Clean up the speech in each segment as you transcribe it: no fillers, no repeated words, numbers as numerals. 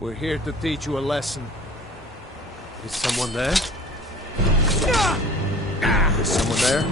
We're here to teach you a lesson. Is someone there? Is someone there?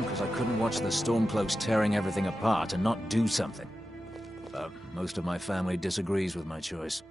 Because I couldn't watch the Stormcloaks tearing everything apart and not do something. Most of my family disagrees with my choice.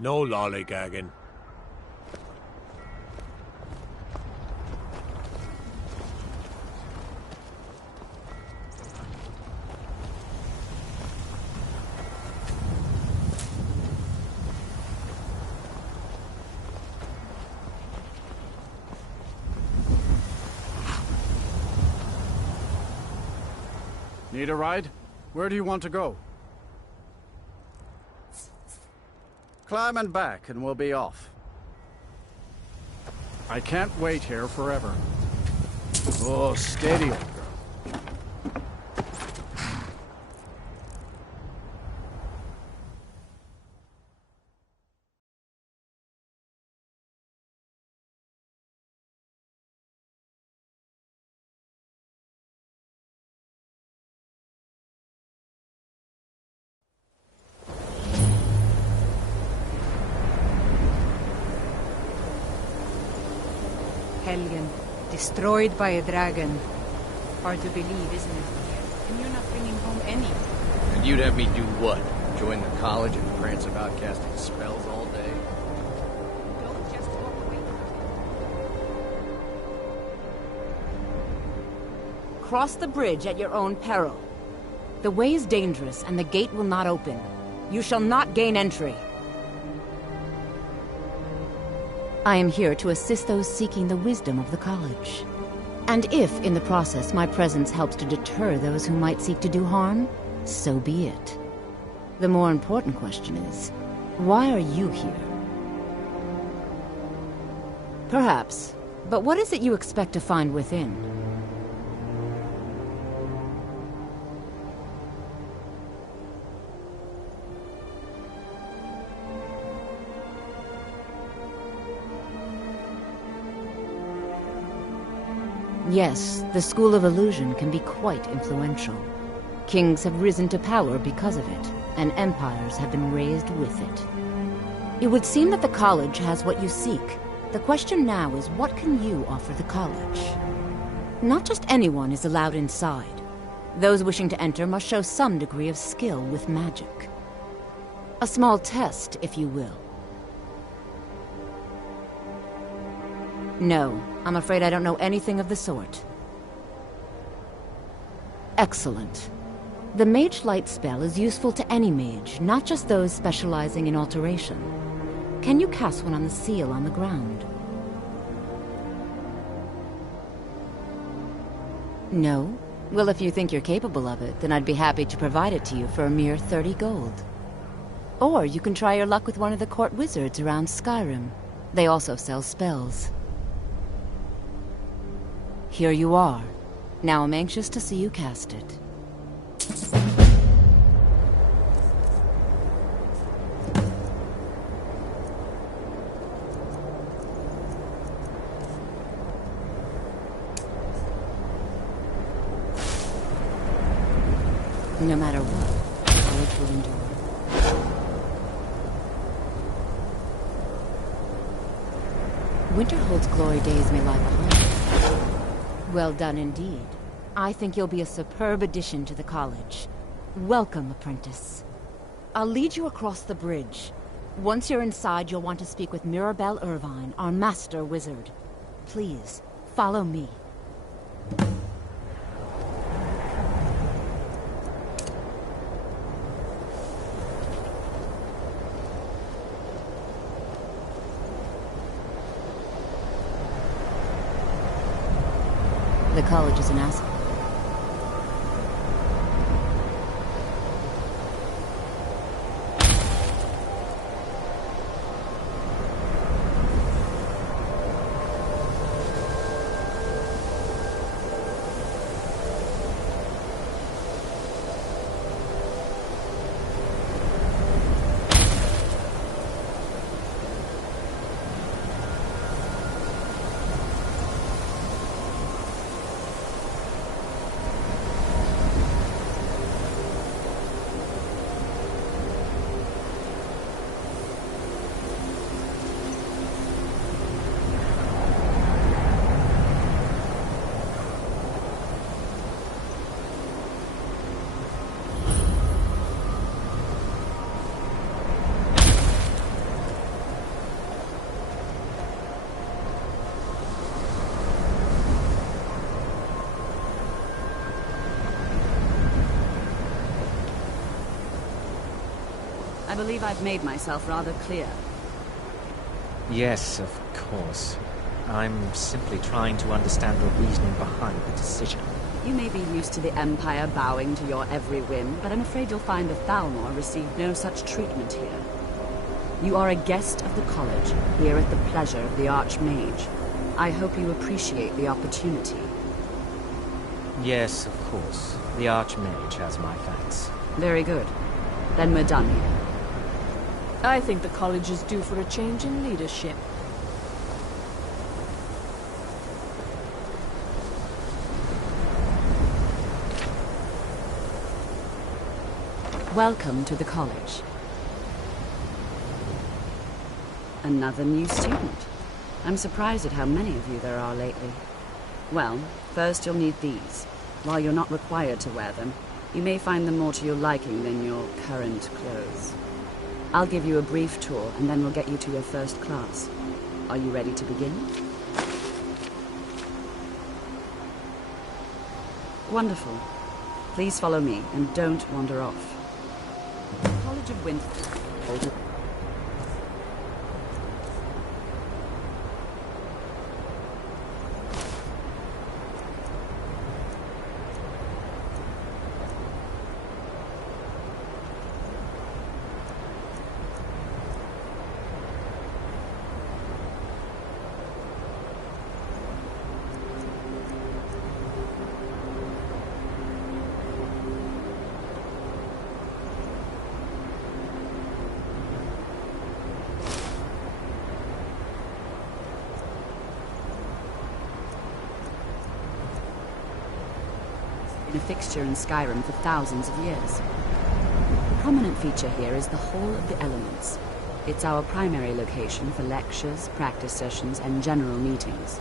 No lollygagging. Need a ride? Where do you want to go? Climb and back and we'll be off. I can't wait here forever. Oh, steady, old girl. Helgen, destroyed by a dragon. Hard to believe, isn't it? And you're not bringing home any. And you'd have me do what? Join the college and prance about casting spells all day? Don't just walk away from it. Cross the bridge at your own peril. The way is dangerous and the gate will not open. You shall not gain entry. I am here to assist those seeking the wisdom of the college. And if, in the process, my presence helps to deter those who might seek to do harm, so be it. The more important question is, why are you here? Perhaps, but what is it you expect to find within? Yes, the School of Illusion can be quite influential. Kings have risen to power because of it, and empires have been raised with it. It would seem that the college has what you seek. The question now is, what can you offer the college? Not just anyone is allowed inside. Those wishing to enter must show some degree of skill with magic. A small test, if you will. No, I'm afraid I don't know anything of the sort. Excellent. The Mage Light spell is useful to any mage, not just those specializing in alteration. Can you cast one on the seal on the ground? No? Well, if you think you're capable of it, then I'd be happy to provide it to you for a mere 30 gold. Or you can try your luck with one of the court wizards around Skyrim. They also sell spells. Here you are. Now I'm anxious to see you cast it. No matter what, college will endure. Winterhold's glory days may lie behind. Well done indeed. I think you'll be a superb addition to the college. Welcome, apprentice. I'll lead you across the bridge. Once you're inside, you'll want to speak with Mirabelle Irvine, our master wizard. Please, follow me. The college is an asset. I believe I've made myself rather clear. Yes, of course. I'm simply trying to understand the reasoning behind the decision. You may be used to the Empire bowing to your every whim, but I'm afraid you'll find the Thalmor received no such treatment here. You are a guest of the college, here at the pleasure of the Archmage. I hope you appreciate the opportunity. Yes, of course. The Archmage has my thanks. Very good. Then we're done here. I think the college is due for a change in leadership. Welcome to the college. Another new student. I'm surprised at how many of you there are lately. Well, first you'll need these. While you're not required to wear them, you may find them more to your liking than your current clothes. I'll give you a brief tour, and then we'll get you to your first class. Are you ready to begin? Wonderful. Please follow me, and don't wander off. College of Winter. A fixture in Skyrim for thousands of years. A prominent feature here is the Hall of the Elements. It's our primary location for lectures, practice sessions, and general meetings.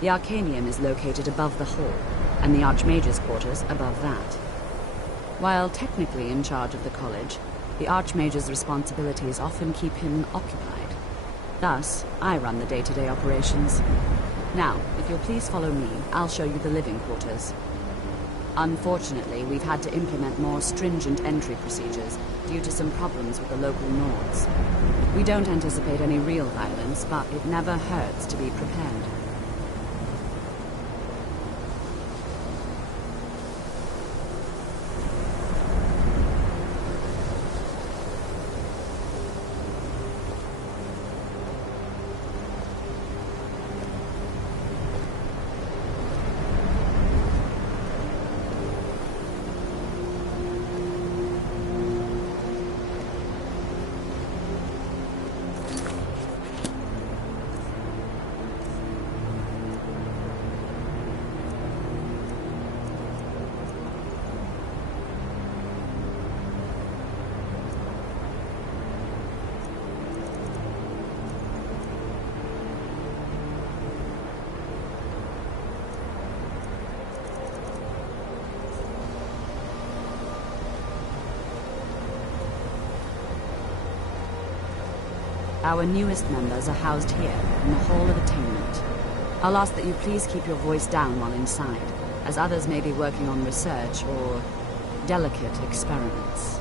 The Arcanium is located above the hall, and the Archmage's quarters above that. While technically in charge of the college, the Archmage's responsibilities often keep him occupied. Thus, I run the day-to-day operations. Now, if you'll please follow me, I'll show you the living quarters. Unfortunately, we've had to implement more stringent entry procedures due to some problems with the local Nords. We don't anticipate any real violence, but it never hurts to be prepared. Our newest members are housed here, in the Hall of Attainment. I'll ask that you please keep your voice down while inside, as others may be working on research or delicate experiments.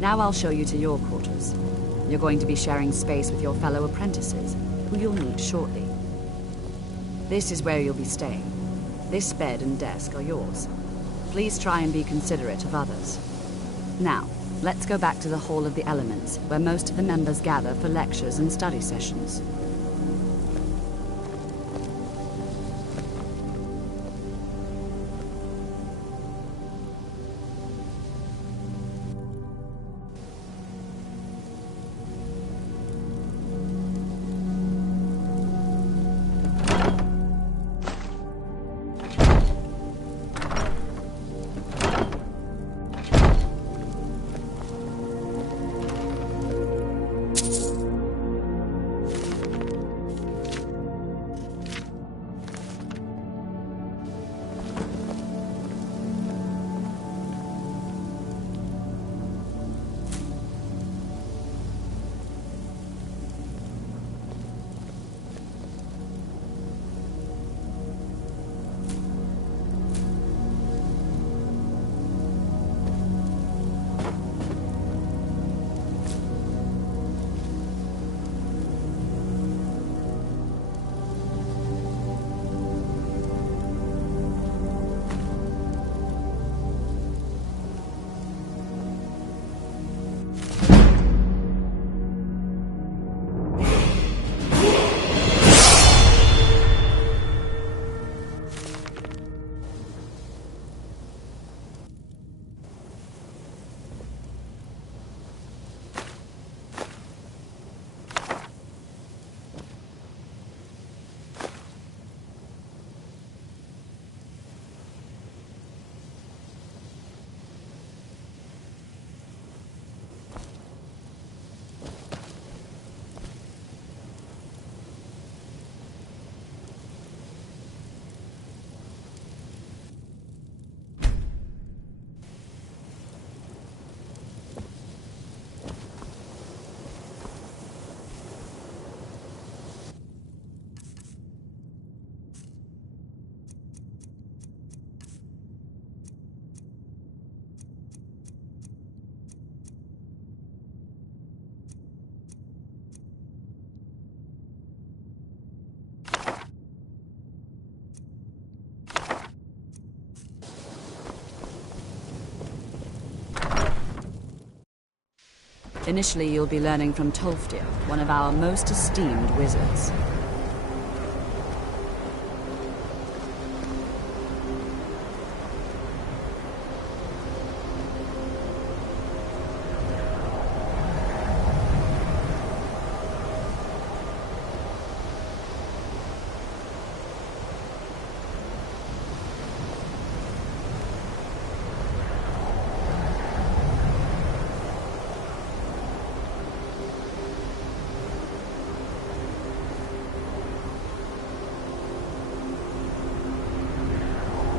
Now I'll show you to your quarters. You're going to be sharing space with your fellow apprentices, who you'll meet shortly. This is where you'll be staying. This bed and desk are yours. Please try and be considerate of others. Now, let's go back to the Hall of the Elements, where most of the members gather for lectures and study sessions. Initially, you'll be learning from Tolfdir, one of our most esteemed wizards.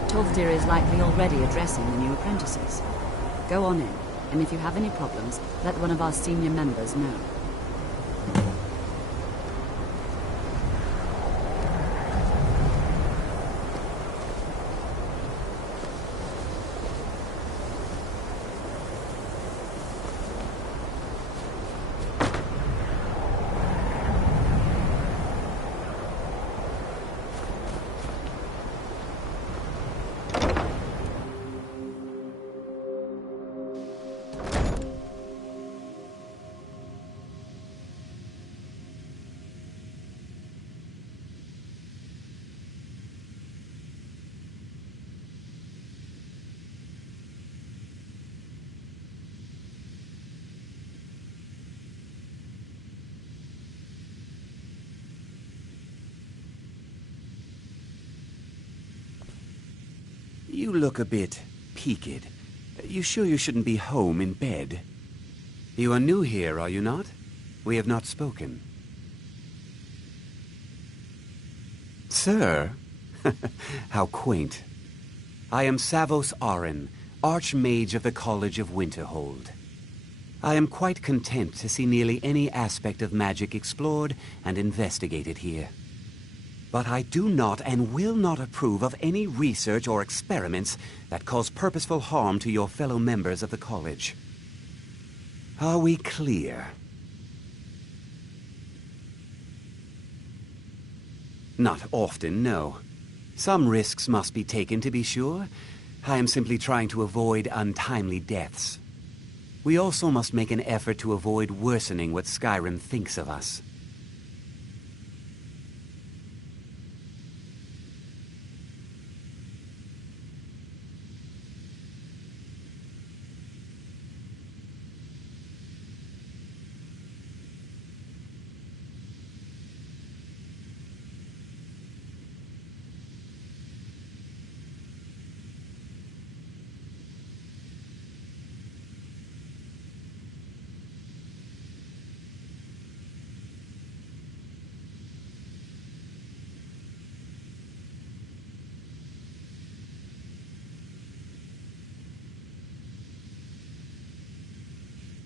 Tolfdir is likely already addressing the new apprentices. Go on in, and if you have any problems, let one of our senior members know. You look a bit peaked. You sure you shouldn't be home in bed? You are new here, are you not? We have not spoken. Sir? How quaint. I am Savos Arin, Archmage of the College of Winterhold. I am quite content to see nearly any aspect of magic explored and investigated here. But I do not and will not approve of any research or experiments that cause purposeful harm to your fellow members of the college. Are we clear? Not often, no. Some risks must be taken, to be sure. I am simply trying to avoid untimely deaths. We also must make an effort to avoid worsening what Skyrim thinks of us.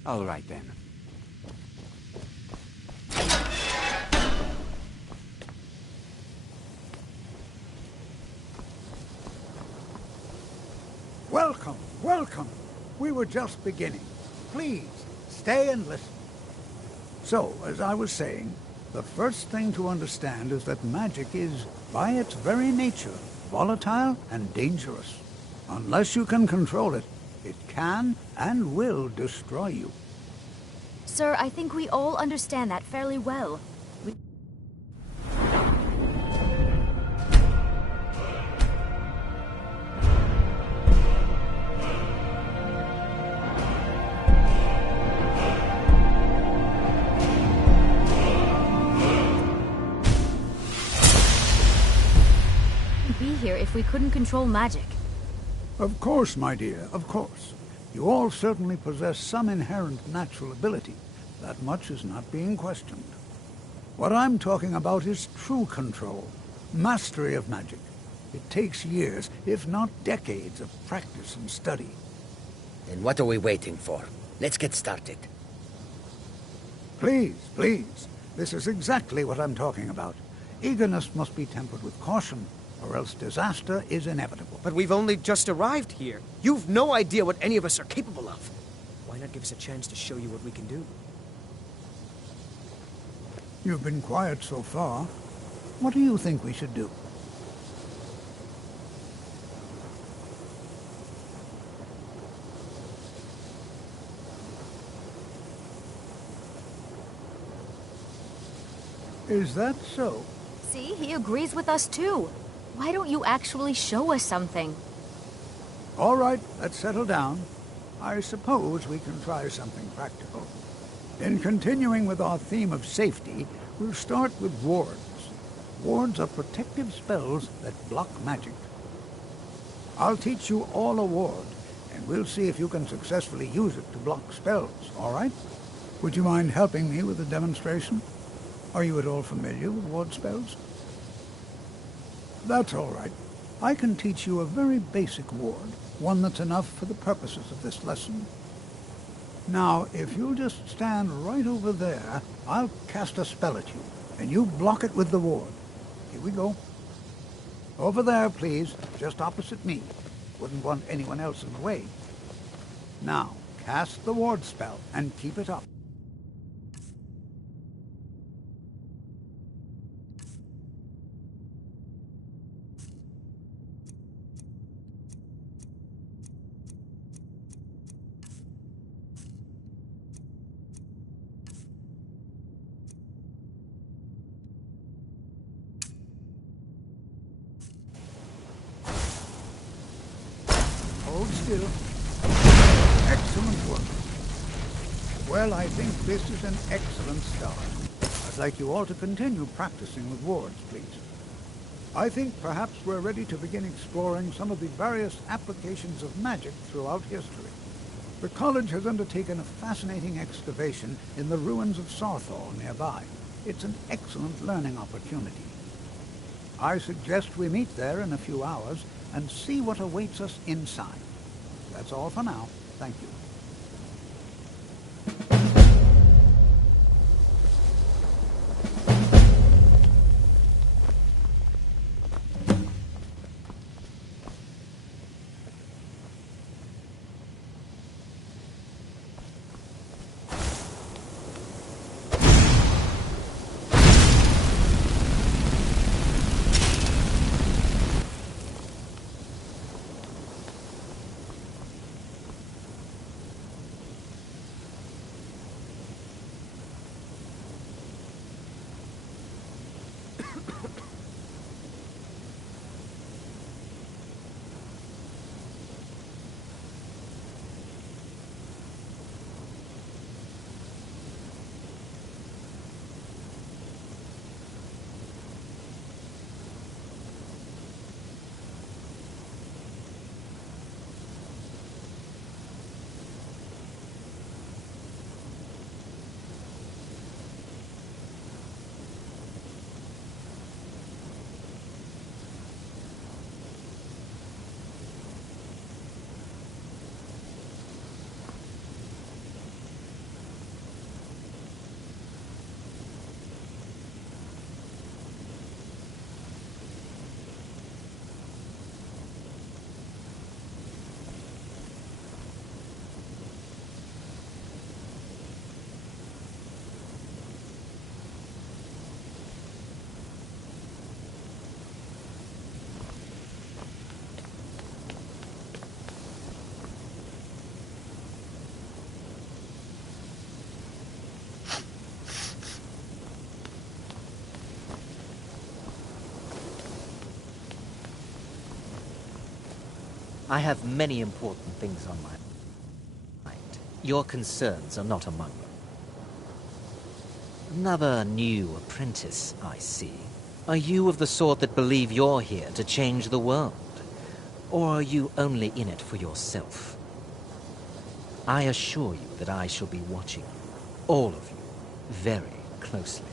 All right, then. Welcome, welcome. We were just beginning. Please, stay and listen. So, as I was saying, the first thing to understand is that magic is, by its very nature, volatile and dangerous. Unless you can control it, it can and will destroy you. Sir, I think we all understand that fairly well. We'd be here if we couldn't control magic. Of course, my dear, of course. You all certainly possess some inherent natural ability. That much is not being questioned. What I'm talking about is true control, mastery of magic. It takes years, if not decades, of practice and study. Then what are we waiting for? Let's get started. Please, please. This is exactly what I'm talking about. Eagerness must be tempered with caution, or else disaster is inevitable. But we've only just arrived here. You've no idea what any of us are capable of. Why not give us a chance to show you what we can do? You've been quiet so far. What do you think we should do? Is that so? See, he agrees with us too. Why don't you actually show us something? All right, let's settle down. I suppose we can try something practical. In continuing with our theme of safety, we'll start with wards. Wards are protective spells that block magic. I'll teach you all a ward, and we'll see if you can successfully use it to block spells, all right? Would you mind helping me with the demonstration? Are you at all familiar with ward spells? That's all right. I can teach you a very basic ward, one that's enough for the purposes of this lesson. Now, if you'll just stand right over there, I'll cast a spell at you, and you block it with the ward. Here we go. Over there, please, just opposite me. Wouldn't want anyone else in the way. Now, cast the ward spell, and keep it up. Hold still. Excellent work. Well, I think this is an excellent start. I'd like you all to continue practicing with wards, please. I think perhaps we're ready to begin exploring some of the various applications of magic throughout history. The college has undertaken a fascinating excavation in the ruins of Sarthal nearby. It's an excellent learning opportunity. I suggest we meet there in a few hours and see what awaits us inside. That's all for now. Thank you. I have many important things on my mind. Your concerns are not among them. Another new apprentice, I see. Are you of the sort that believe you're here to change the world? Or are you only in it for yourself? I assure you that I shall be watching you, all of you, very closely.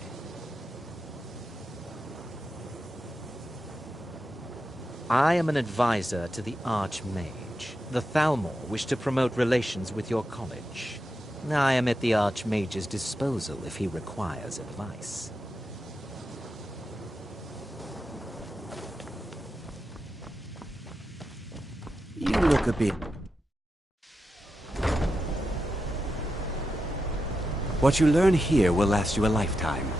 I am an advisor to the Archmage. The Thalmor wish to promote relations with your college. I am at the Archmage's disposal if he requires advice. You look a bit... What you learn here will last you a lifetime.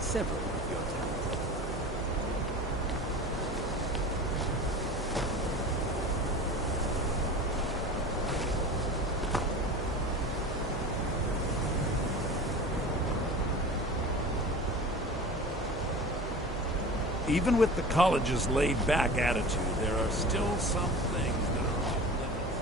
Several of your talents. Even with the college's laid-back attitude, there are still some things that are off limits.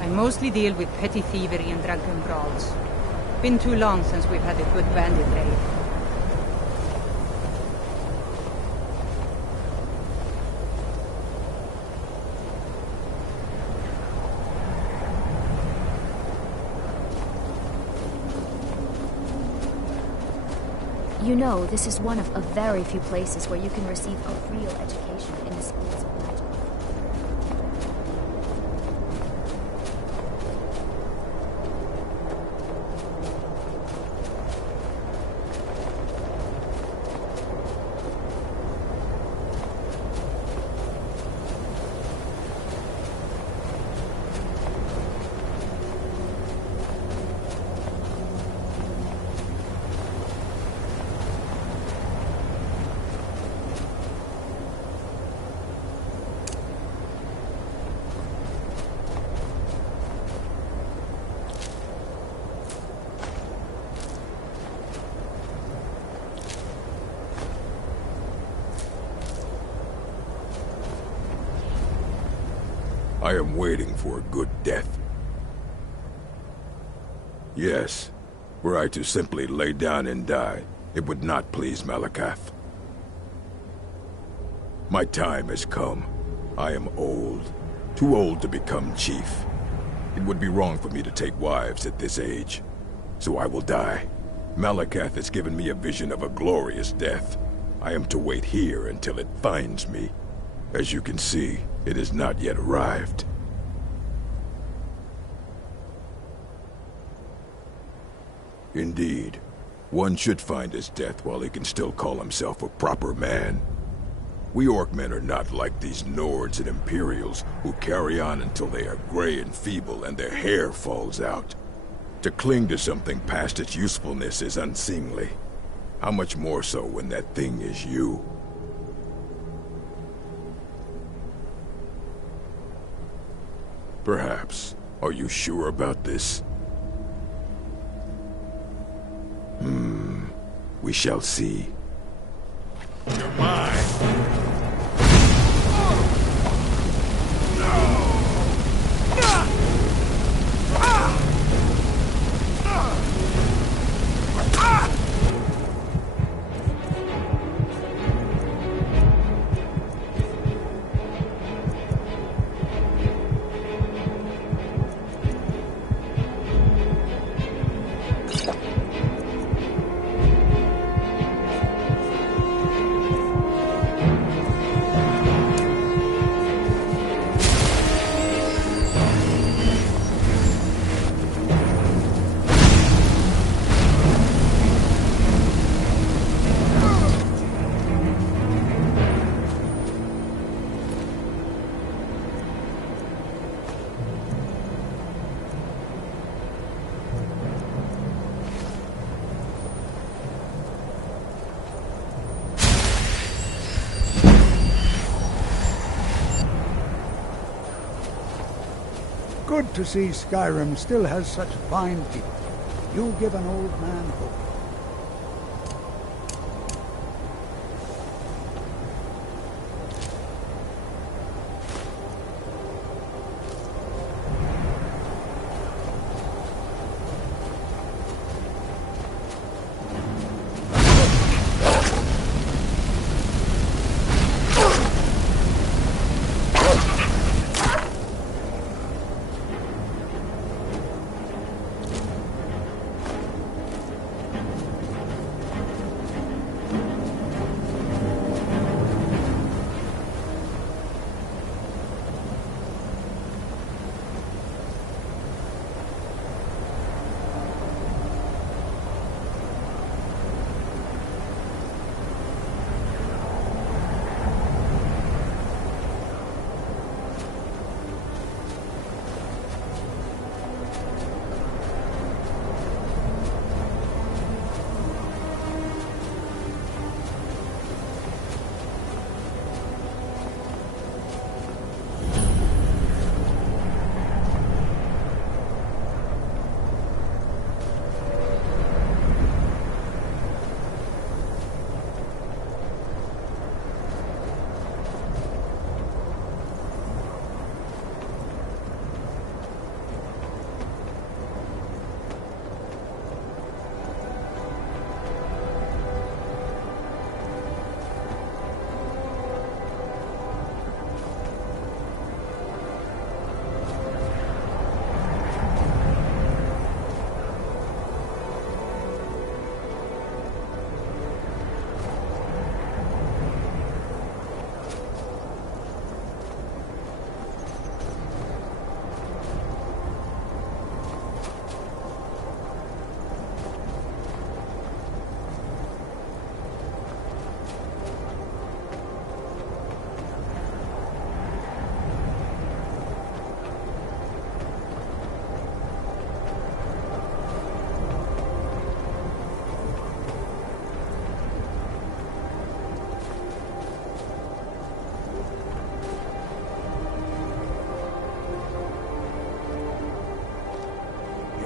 I mostly deal with petty thievery and drunken brawls. Been too long since we've had a good bandit raid. You know, this is one of a very few places where you can receive a real education in the schools of magic. I am waiting for a good death. Yes, were I to simply lay down and die, it would not please Malakath. My time has come. I am old. Too old to become chief. It would be wrong for me to take wives at this age. So I will die. Malakath has given me a vision of a glorious death. I am to wait here until it finds me. As you can see, it has not yet arrived. Indeed, one should find his death while he can still call himself a proper man. We Orcmen are not like these Nords and Imperials who carry on until they are gray and feeble and their hair falls out. To cling to something past its usefulness is unseemly. How much more so when that thing is you? Perhaps. Are you sure about this? We shall see. You're mine. Good to see Skyrim still has such fine people. You give an old man hope.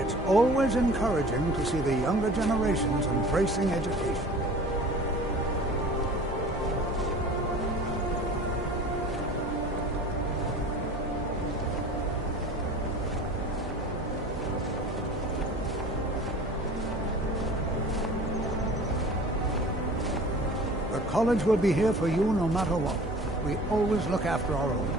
It's always encouraging to see the younger generations embracing education. The college will be here for you no matter what. We always look after our own.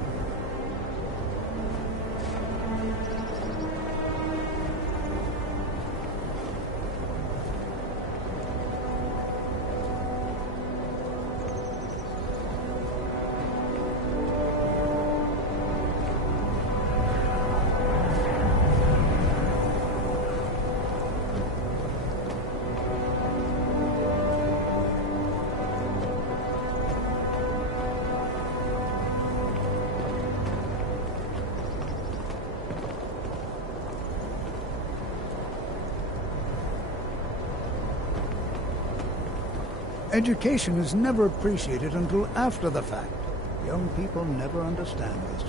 Education is never appreciated until after the fact. Young people never understand this.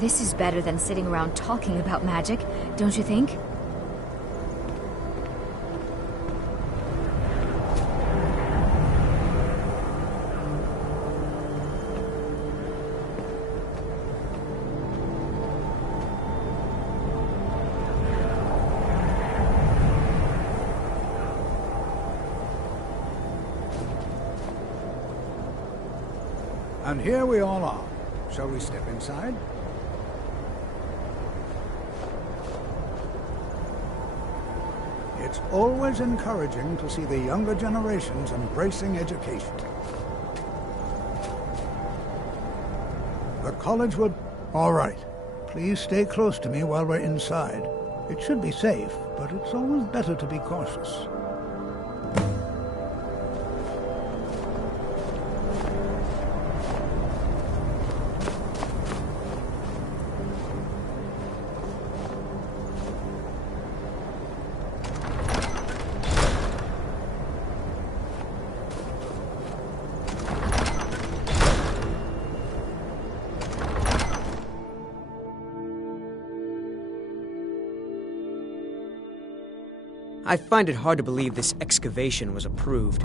This is better than sitting around talking about magic, don't you think? And here we all are. Shall we step inside? It's always encouraging to see the younger generations embracing education. The college will... All right. Please stay close to me while we're inside. It should be safe, but it's always better to be cautious. I find it hard to believe this excavation was approved.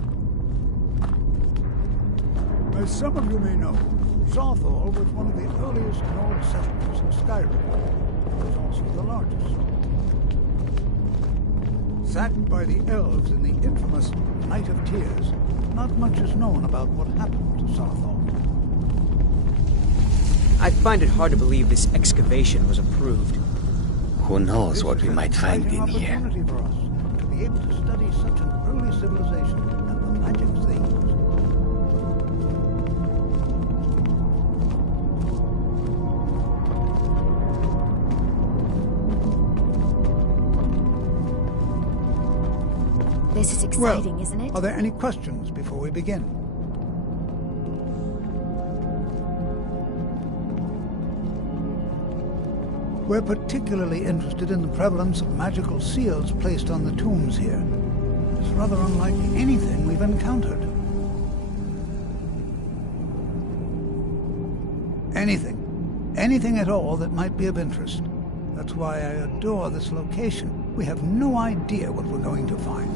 As some of you may know, Zothal was one of the earliest Nord settlements in Skyrim. It was also the largest. Sacked by the elves in the infamous Night of Tears, not much is known about what happened to Zothal. I find it hard to believe this excavation was approved. Who knows what we might find in here? For us to be able to study such an early civilization and the magics they used. This is exciting, isn't it? Are there any questions before we begin? We're particularly interested in the prevalence of magical seals placed on the tombs here. It's rather unlike anything we've encountered. Anything at all that might be of interest. That's why I adore this location. We have no idea what we're going to find.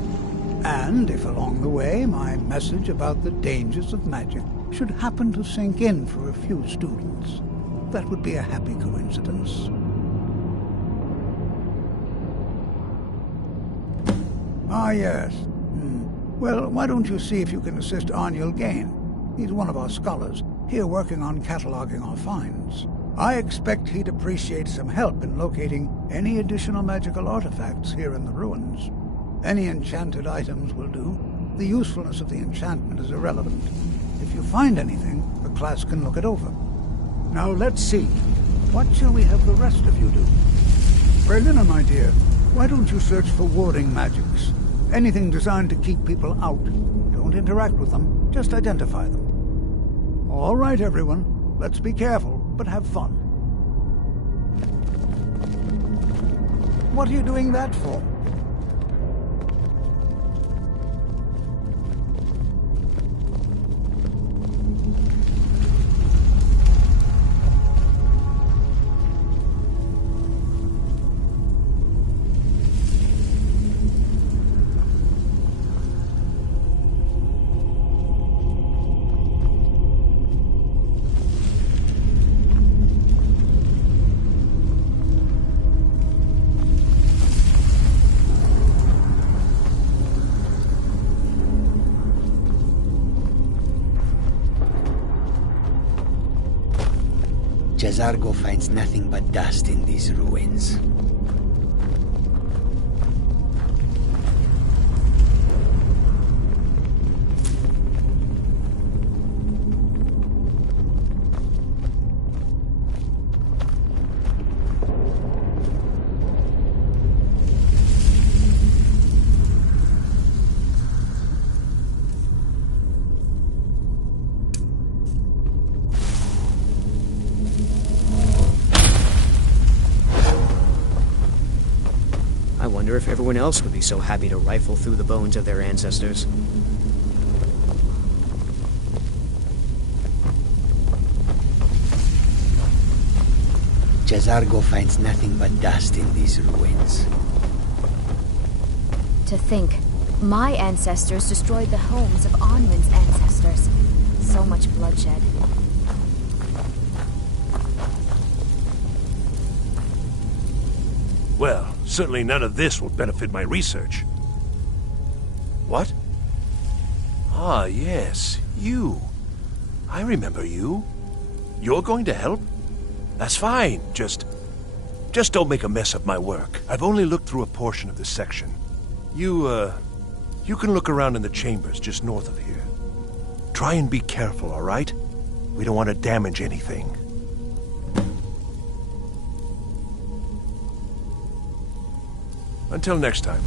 And if along the way my message about the dangers of magic should happen to sink in for a few students, that would be a happy coincidence. Ah, yes. Well, why don't you see if you can assist Arniel Gain? He's one of our scholars, here working on cataloging our finds. I expect he'd appreciate some help in locating any additional magical artifacts here in the ruins. Any enchanted items will do. The usefulness of the enchantment is irrelevant. If you find anything, the class can look it over. Now let's see. What shall we have the rest of you do? Berlina, my dear, why don't you search for warding magics? Anything designed to keep people out. Don't interact with them, just identify them. All right, everyone. Let's be careful, but have fun. What are you doing that for? Jazargo finds nothing but dust in these ruins. I wonder if everyone else would be so happy to rifle through the bones of their ancestors. Jazargo finds nothing but dust in these ruins. To think, my ancestors destroyed the homes of Onwin's ancestors. So much bloodshed. Well, certainly none of this will benefit my research. What? Ah, yes, you. I remember you. You're going to help? That's fine, just don't make a mess of my work. I've only looked through a portion of this section. You can look around in the chambers just north of here. Try and be careful, all right? We don't want to damage anything. Until next time.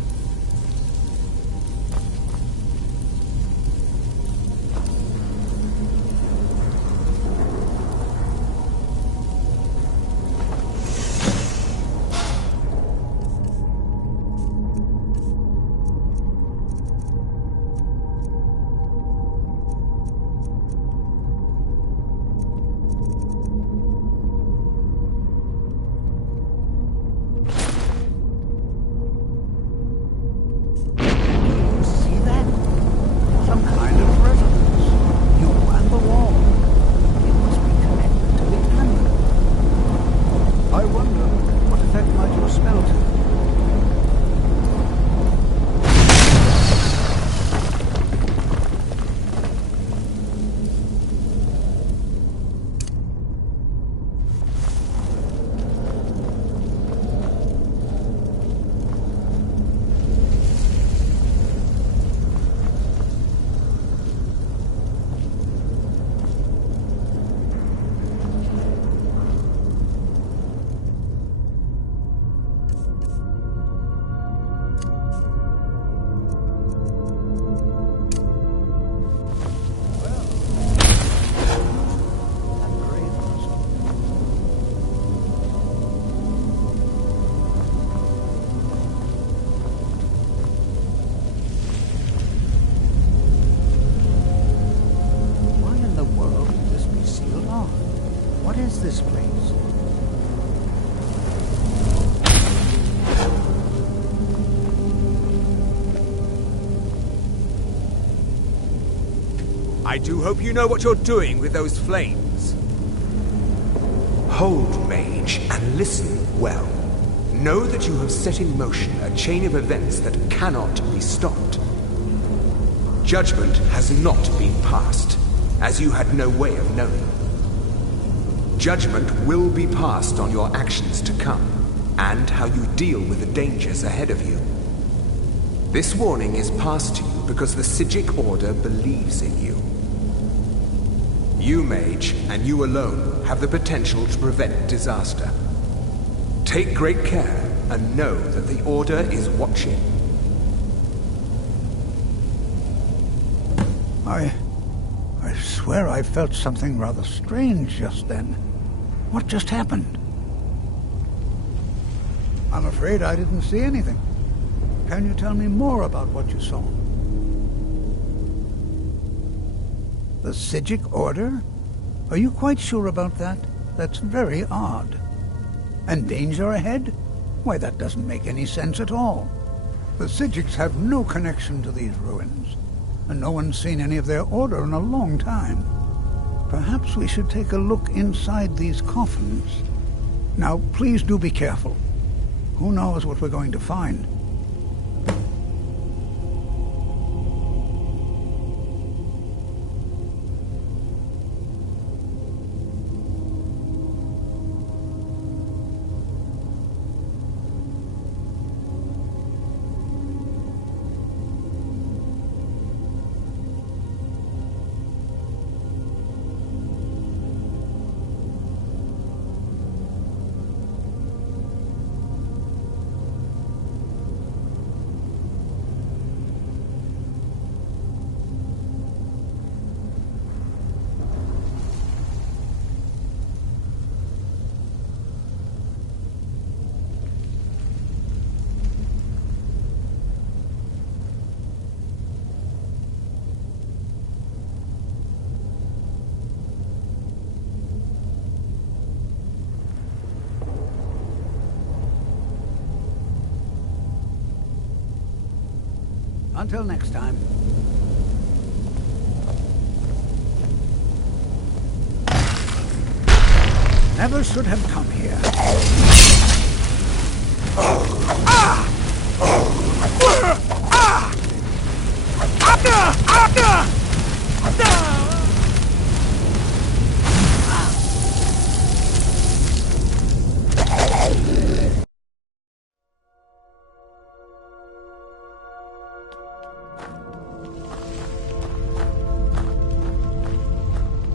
This place. I do hope you know what you're doing with those flames. Hold, mage, and listen well. Know that you have set in motion a chain of events that cannot be stopped. Judgment has not been passed, as you had no way of knowing. Judgment will be passed on your actions to come, and how you deal with the dangers ahead of you. This warning is passed to you because the Psijic Order believes in you. You, mage, and you alone, have the potential to prevent disaster. Take great care, and know that the Order is watching. swear I felt something rather strange just then. What just happened? I'm afraid I didn't see anything. Can you tell me more about what you saw? The Psijic Order? Are you quite sure about that? That's very odd. And danger ahead? Why, that doesn't make any sense at all. The Psijics have no connection to these ruins, and no one's seen any of their order in a long time. Perhaps we should take a look inside these coffins. Now, please do be careful. Who knows what we're going to find? Until next time. Never should have come here.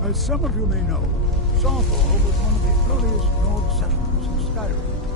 As some of you may know, Sawthor was one of the earliest Nord settlements in Skyrim.